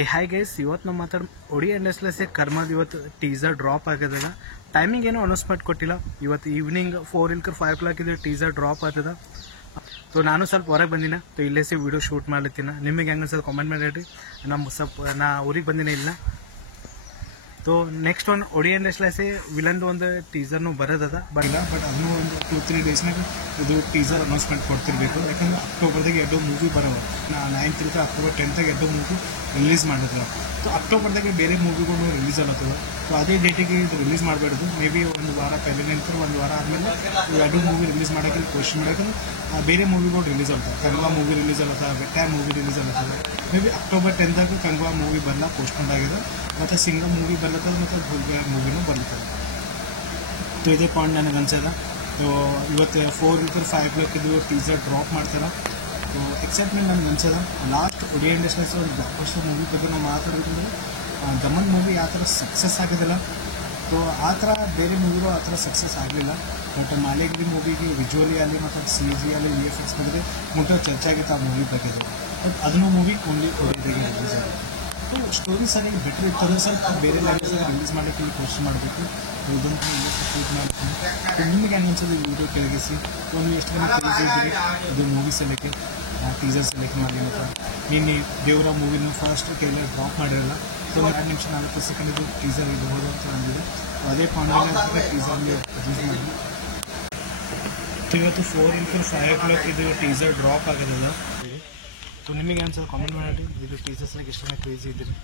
Hi guys, ಇವತ್ತು ನಾವು ಒಡಿ ಇಂಡಸ್ಟ್ರಿಯಲ್ಸ್ ಕರ್ಮದ ಇವತ್ತು ಟೀಸರ್ ಡ್ರಾಪ್ ಆಗ್ಯದ. ಟೈಮಿಂಗ್ ಏನೋ ಅನೌನ್ಸ್ಮೆಂಟ್ ಕೊಟ್ಟಿಲ್ಲ. ಇವತ್ತು ಈವ್ನಿಂಗ್ 4 ಇಲ್ಕರ್ 5 o'clock ಇದೆ ಟೀಸರ್ ಡ್ರಾಪ್ ಆಗ್ತದ. ಸೊ ನಾನು ಸ್ವಲ್ಪ ಹೊರಗೆ ಬಂದಿನ, ಇಲ್ಲೇ ಸಿ ವಿಡಿಯೋ ಶೂಟ್ ಮಾಡ್ಲತ್ತೀನಿ. ನಿಮಗೆ ಹೆಂಗೆ ಸ್ವಲ್ಪ ಕಾಮೆಂಟ್ ಮಾಡಿರಿ. ನಾ ಊರಿಗೆ ಬಂದಿನ ಇಲ್ಲ. तो नेक्स्ट ಒಂದು ಒಡಿ ಇಂಡಸ್ಟ್ರಿಯಲ್ಸ್ ವಿಲನ್ದು ಒಂದು ಟೀಸರ್ನು ಬರೋದದ ಬಟ್ ಅದನ್ನು ಒಂದು 2-3 ಡೇಸ್ನಾಗ ಇದು ಟೀಸರ್ ಅನೌನ್ಸ್ಮೆಂಟ್ ಕೊಡ್ತಿರ್ಬೇಕು. ಯಾಕಂದ್ರೆ ಅಕ್ಟೋಬರ್ದಾಗ 2 ಮೂವಿ ಬರೋವ. 9th ಇರುತ್ತೆ, October 10th 2 ಮೂವಿ ರಿಲೀಸ್ ಮಾಡಿದ್ರು. ಸೊ ಅಕ್ಟೋಬರ್ದಾಗೆ ಬೇರೆ ಮೂವಿಗಳು ರಿಲೀಸ್ ಆಗತ್ತದ. ಸೊ ಅದೇ ಡೇಟಿಗೆ ಇದು ರಿಲೀಸ್ ಮಾಡಬಾರ್ದು. ಮೇ ಬಿ ಒಂದು ವಾರ ಪೆಹಲೆ ನಂತರ ಒಂದು ವಾರ ಆದಮೇಲೆ 2 ಮೂವಿ ರಿಲೀಸ್ ಮಾಡೋಕ್ಕೆ ಕ್ವಶನ್ ಮಾಡೋಕೆ ಬೇರೆ ಮೂವಿಗಳು ರಿಲೀಸ್ ಆಗ್ತವೆ. ಕಂಗ್ವಾ ಮೂವಿ ರಿಲೀಸ್ ಆಗತ್ತ, ಬೆಟ್ಟ ಮೂವಿ ರಿಲೀಸ್ ಆಗತ್ತದ. Maybe October 10th Kanguva movie ಬರಲ್ಲ, ಪೋಸ್ಟ್ಪೋನ್ ಆಗಿದೆ. ಮತ್ತು ಸಿಂಗಮ್ ಮೂವಿ ಬರ್ಲತ್ತದ, ಮತ್ತು ಭೂಲ್ಬಾಯ್ ಮೂವಿನೂ ಬರ್ಲತ್ತದ. ಸೊ ಇದೇ ಪಾಯಿಂಟ್ ನನಗೆ ಅನ್ಸದ. ಸೊ ಇವತ್ತು 4 ಇಲ್ಕರ್ 5 o'clock ಇದು ಟೀಸರ್ ಡ್ರಾಪ್ ಮಾಡ್ತಾರೆ. ಸೊ ಎಕ್ಸೈಟ್ಮೆಂಟ್ ನನಗೆ ಅನ್ಸದ. ಲಾಸ್ಟ್ ಒಡಿ ಇಂಡಸ್ಟ್ರೀಸ್ ಒಂದು ಬ್ಲಾಕ್ ಬಸ್ಟರ್ ಮೂವಿ ಬಗ್ಗೆ ನಾವು ಮಾತಾಡೋದಂದ್ರೆ ದಮನ್ ಮೂವಿ ಯಾವ ಥರ ಸಕ್ಸಸ್ ಆಗೋದಿಲ್ಲ. ಸೊ ಆ ಥರ ಬೇರೆ ಮೂವಿಗೂ ಆ ಥರ ಸಕ್ಸಸ್ ಆಗಲಿಲ್ಲ. ಬಟ್ ಮಾಲೇಗಿರಿ ಮೂವಿಗೆ ವಿಜುವಲಿ ಅಲ್ಲಿ ಮತ್ತು CG ಅಲ್ಲಿ VFX ಬಗ್ಗೆ ಮುಂದೆ ಚರ್ಚೆ ಆಗಿತ್ತು ಆ ಮೂವಿ ಬಗ್ಗೆ. ಬಟ್ ಅದನ್ನು ಮೂವಿ ಓನ್ಲಿ ಒಡಿಯಾಗೆ ರಿಲೀಸ್ ಆಗುತ್ತೆ. ಸೊ ಸ್ಟೋರಿ ಸರಿಯಾಗಿ ಬೆಟ್ರ್ ಇರ್ತದೆ. ಸ್ವಲ್ಪ ಬೇರೆ ಲ್ಯಾಂಗ್ವೇಜಲ್ಲಿ ರಿಲೀಸ್ ಮಾಡೋಕ್ಕೆ ಕ್ವಶನ್ ಮಾಡಬೇಕು. ಇದೊಂದು ಶೂಟ್ ಮಾಡ್ತೀನಿ. ಸೊ ನಿಮಗೆ ಹೆಂಗೆ ಅನ್ಸೋದು ಈ ವಿಡಿಯೋ ಕೆಳಗಿಸಿ. ಸೊ ನೀವು ಎಷ್ಟು ಜನ ಇದ್ದೀರಿ ಇದು ಮೂವಿ ಸೆಲೆಕ್ಟ್ ಟೀಸರ್ ಸೆಲೆಕ್ಟ್ ಮಾಡಿ. ಮತ್ತು ನೀನು ದೇವರ ಮೂವಿನ ಫಸ್ಟ್ ಟ್ರೈಲರ್ ಡ್ರಾಪ್ ಮಾಡಿರಲ್ಲ. ಸೊ 2 ನಿಮಿಷ 40 ಸೆಕೆಂಡ್ ಇದು ಟೀಸರ್ ಇರಬಹುದು ಅಂತ ಅಂದಿದೆ. ಸೊ ಅದೇ ಪಾಯಿಂಟ್ ಟೀಸರ್ಗೆ ರಿಲೀಸ್ ಮಾಡಿ. ಸೊ ಇವತ್ತು 4 ಇಲ್ಕರ್ 5 o'clock ಇದು ಟೀಸರ್ ಡ್ರಾಪ್ ಆಗೋದದ. ಸೊ ನಿಮಗೆ ಅನ್ಸೋದು ಕಾಮೆಂಟ್ ಮಾಡಿ. ಇದು ಟೀಸರ್ಸ್ನಾಗ ಎಷ್ಟು ಕ್ರೇಜಿ ಇದ್ದೀರಿ.